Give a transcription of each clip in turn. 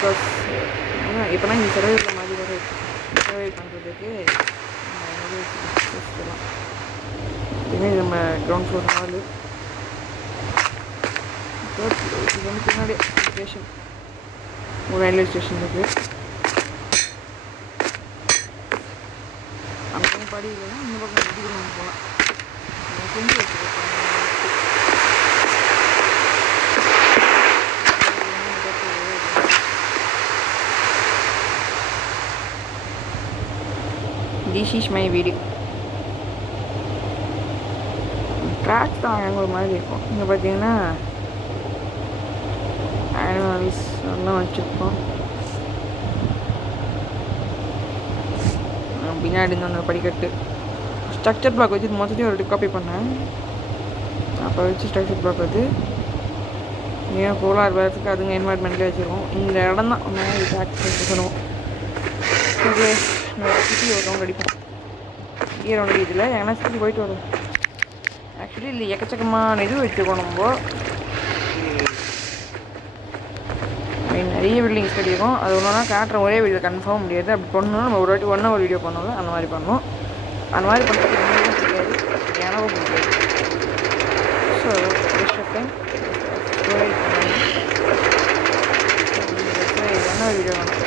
Because இப்போனா இங்கே survive மாதிரி வர சர்வைவ் பண்ணுறதுக்கு வச்சுக்கலாம். இதுவே நம்ம ground floor hall. Third floor இது வந்து பின்னாடி ஸ்டேஷன், ஒரு ரயில்வே ஸ்டேஷன் இருக்குது. அந்த பக்கம் படி இல்லைன்னா இந்த பக்கம் நடிக்கிறவங்க போகலாம். செஞ்சு வச்சுருக்கோம். திஸ் இஸ் மை வீடு. ட்ராக்ஸ் தான் அங்கே ஒரு மாதிரி இருக்கும். இங்கே பார்த்தீங்கன்னா அனிமல்ஸ் எல்லாம் வச்சுருக்கோம். பின்னாடி இருந்து அந்த படிக்கட்டு ஸ்ட்ரக்சர் பிளாக் வச்சு மொத்தத்தையும் ஒரு காப்பி பண்ணேன். அப்போ வச்சு ஸ்ட்ரக்சர் பிளாக் வந்து ஏன் போலார் பேரத்துக்கு அதுங்க என்வாயர்மெண்ட்லேயே வச்சுருக்கோம். இந்த இடம் தான் ஒன்று ட்ராக்ஸ் சொல்லுவோம். ஓகே, சிட்டி ஒரு ரவுண்ட் அடிப்போம். இங்கே ரவுண்ட் அடிக்கிறதுல எங்கன்னா சிட்டி போயிட்டு வரும். ஆக்சுவலி இல்லை எக்கச்சக்கமான இது வச்சுருக்கோம். நம்ம நிறைய பில்டிங்ஸ் கட்டியிருக்கோம். அது ஒன்றா காட்டுற ஒரே வீடியோ கன்ஃபார்ம் முடியாது. அப்படி பண்ணணும் நம்ம ஒரு வாட்டி ஒன்றா ஒரு வீடியோ பண்ணோம். அந்த மாதிரி பண்ணோம். அந்த மாதிரி பண்ணுறதுக்கு ரொம்பவும் பிடிக்காது, எனக்கும் பிடிக்காது. So best of time storage பண்ணி ஒன்றா வீடியோ வேணும்.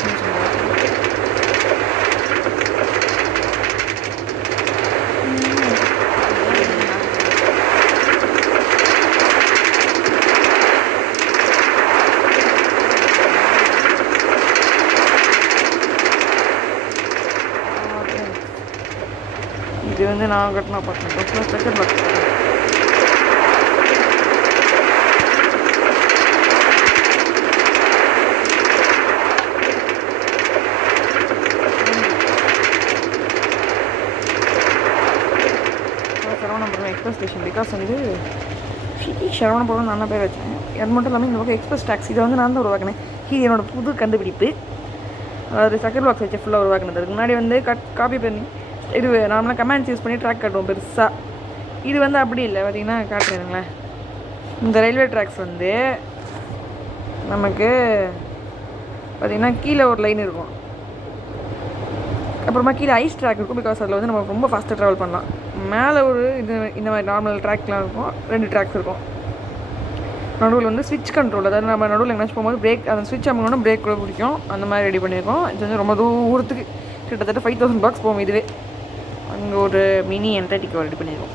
இது வந்து நான் கட்டின apartment structure block. Saravanapuram express station because வந்து சரவணபுரம் நான் பேர் வச்சேன். அது மட்டும் இல்லாமல் இந்த பக்கம் எக்ஸ்பிரஸ் டாக்ஸி இதை வந்து நான் தான் உருவாக்கினேன். இது என்னோடய புது கண்டுபிடிப்பு. அதாவது ஸ்ட்ரக்சர் பிளாக்ஸ் வச்சு ஃபுல்லாக உருவாக்கினது. அதுக்கு முன்னாடி வந்து காப்பி பண்ணி இது நார்மலாக கமெண்ட்ஸ் யூஸ் பண்ணி ட்ராக் காட்டுவோம் பெருசாக. இது வந்து அப்படி இல்லை. பார்த்திங்கன்னா காட்டுறேங்களேன், இந்த ரயில்வே ட்ராக்ஸ் வந்து நமக்கு பார்த்திங்கன்னா கீழே ஒரு லைன் இருக்கும், அப்புறமா கீழே ஐஸ் ட்ராக் இருக்கும். பிகாஸ் அதில் வந்து நம்ம ரொம்ப ஃபாஸ்ட்டாக ட்ராவல் பண்ணலாம். மேலே ஒரு இது இந்த மாதிரி நார்மல் ட்ராக்லாம் இருக்கும், 2 ட்ராக்ஸ் இருக்கும். நடுவில் வந்து ஸ்விட்ச் கண்ட்ரோல், அதாவது நம்ம நடுவில் எங்கேயாச்சும் போகும்போது பிரேக் அந்த ஸ்விட்ச் அமைக்கணும்னா பிரேக் கூட பிடிக்கும். அந்த மாதிரி ரெடி பண்ணியிருக்கோம். இது வந்து ரொம்ப தூரத்துக்கு கிட்டத்தட்ட 5000 bucks போகும். இதுவே அங்கே ஒரு மினி என்டர்டிக்கு ரெடி பண்ணியிருக்கோம்.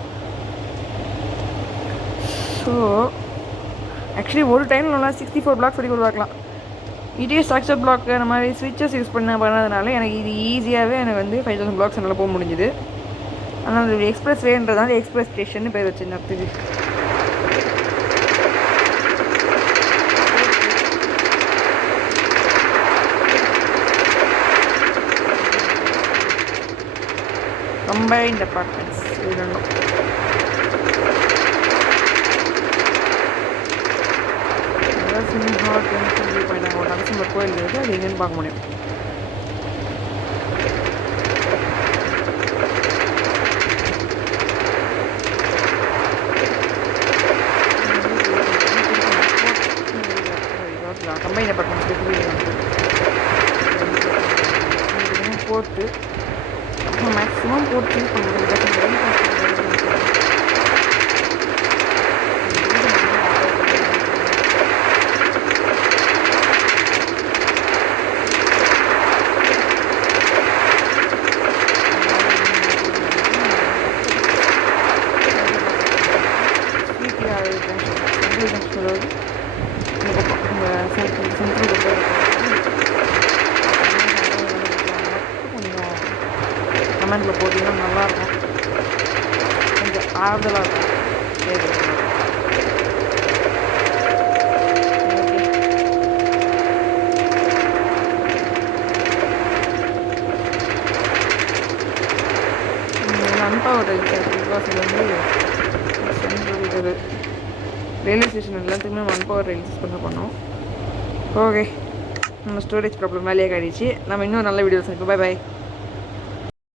ஸோ ஆக்சுவலி ஒரு டைமில் நல்லா 64 blocks வரைக்கும் உருவாக்கலாம். இதே ஸ்ட்ரக்சர் பிளாக் அந்த மாதிரி ஸ்விட்சஸ் யூஸ் பண்ணதுனால எனக்கு இது ஈஸியாகவே எனக்கு வந்து 5000 blocks என்னால் போக முடிஞ்சுது. ஆனால் இது எக்ஸ்பிரஸ் வேன்றதால எக்ஸ்பிரஸ் ஸ்டேஷன் பேர் வச்சுருந்தேன். combined apartments இது ரெண்டும். சிம்ஹா டெம்பிள் வியூ பாயிண்ட் அங்கே ஒரு நரசிம்மர் கோயில் இருக்குது. அது எங்கேன்னு பார்க்க முடியும். கம்பைன் அப்பார்ட்மெண்ட்ஸ் போட்டு மேக்ஸிமம் போட்டு யூஸ் பண்ண முடியும். கமெண்ட்டில் போட்டிங்கன்னா நல்லாயிருக்கும், கொஞ்சம் ஆறுதலாக இருக்கும். அன்பவர் பிகாஸ் இது வந்து சென்ட்ரல் ரயில்வே ஸ்டேஷன் எல்லாத்துக்குமே மன்பவர் ரயில் யூஸ் பண்ணோம். ஓகே, நம்ம ஸ்டோரேஜ் ப்ராப்ளம் வேலையாக ஆகிடுச்சு. நம்ம இன்னும் நல்ல வீடியோஸ் இருக்கும். Bye bye.